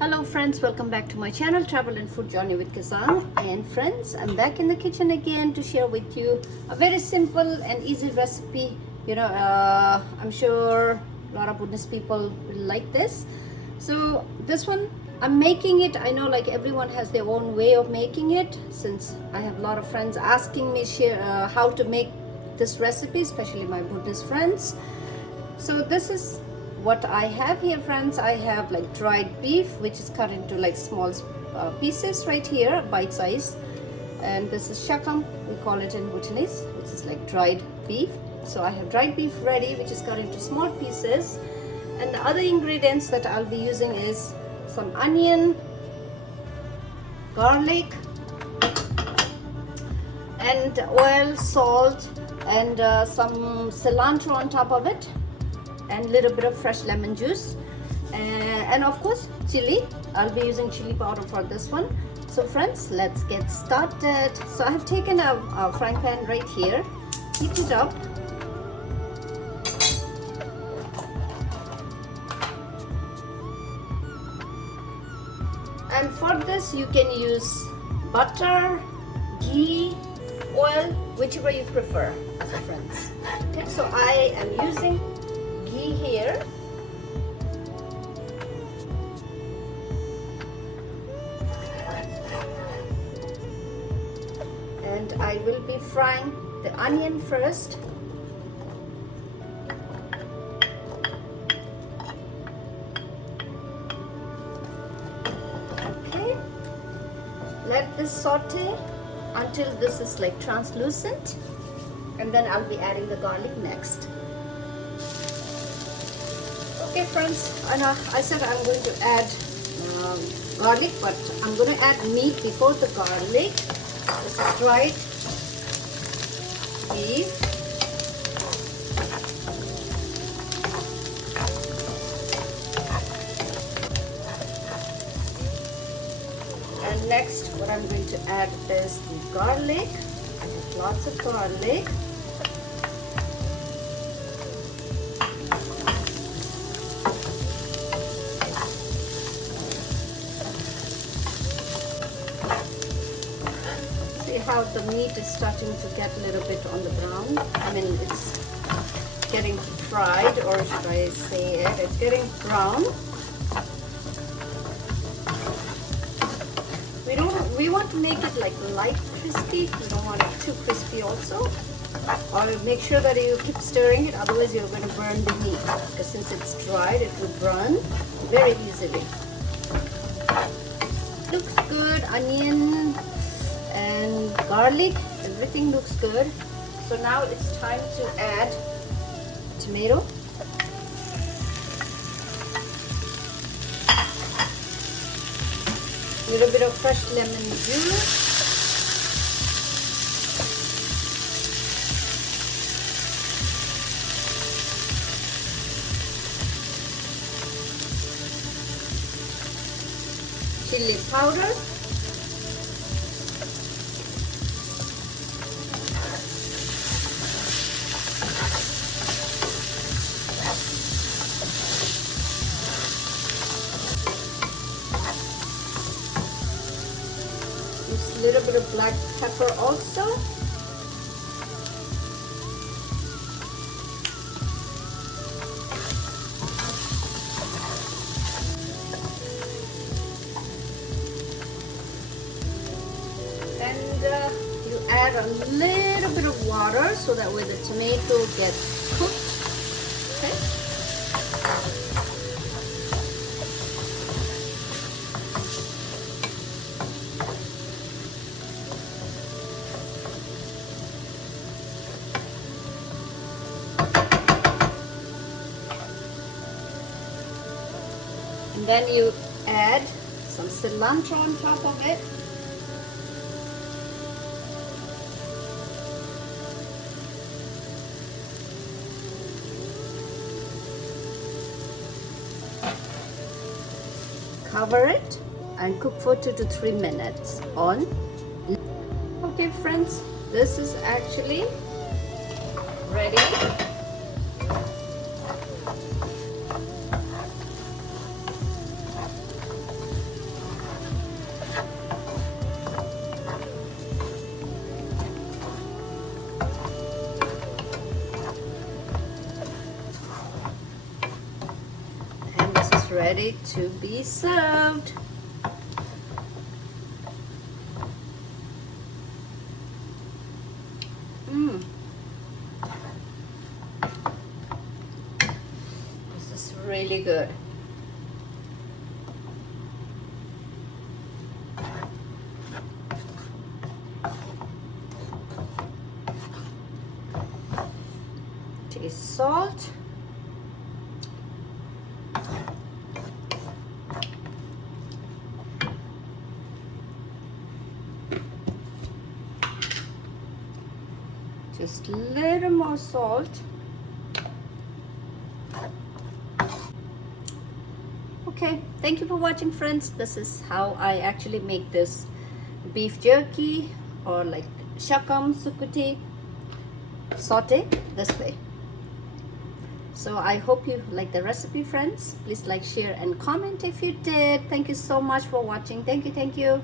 Hello friends, welcome back to my channel Travel and Food Journey with Kazan. And friends, I'm back in the kitchen again to share with you a very simple and easy recipe. I'm sure a lot of Buddhist people will like this. So this one, I'm making it. I know like everyone has their own way of making it, since I have a lot of friends asking me how to make this recipe, especially my Buddhist friends. So this is what I have here, friends. I have like dried beef, which is cut into like small pieces right here, bite size. And this is Shakam, we call it in Bhutanese, which is like dried beef. So I have dried beef ready, which is cut into small pieces. And the other ingredients that I'll be using is some onion, garlic, and oil, salt, and some cilantro on top of it, and a little bit of fresh lemon juice, and of course chili. I'll be using chili powder for this one. So friends, let's get started. So I have taken a frying pan right here, heat it up, and for this you can use butter, ghee, oil, whichever you prefer. So friends, okay, so I am using ghee here. And I will be frying the onion first. Okay, let this saute until this is like translucent, and then I'll be adding the garlic next. Okay friends, and I said I'm going to add garlic, but I'm going to add meat before the garlic. This is dried beef. And next what I'm going to add is the garlic. I have lots of garlic. How the meat is starting to get a little bit on the brown. I mean, it's getting fried, or should I say it? It's getting brown. We want to make it like light crispy. We don't want it too crispy also. Or make sure that you keep stirring it, otherwise you're going to burn the meat. Because since it's dried, it will burn very easily. Looks good. Onion and garlic, everything looks good. So now it's time to add tomato, a little bit of fresh lemon juice, chili powder, a little bit of black pepper also, and you add a little bit of water so that way the tomato gets cooked. Okay. And then you add some cilantro on top of it. Cover it and cook for 2 to 3 minutes on. Okay friends, this is actually ready. it's ready to be served. This is really good. Taste salt. Just a little more salt. Okay, thank you for watching, friends. This is how I actually make this beef jerky, or like Shakam, Sukti, saute this way. So I hope you like the recipe, friends. Please like, share, and comment if you did. Thank you so much for watching. Thank you, thank you.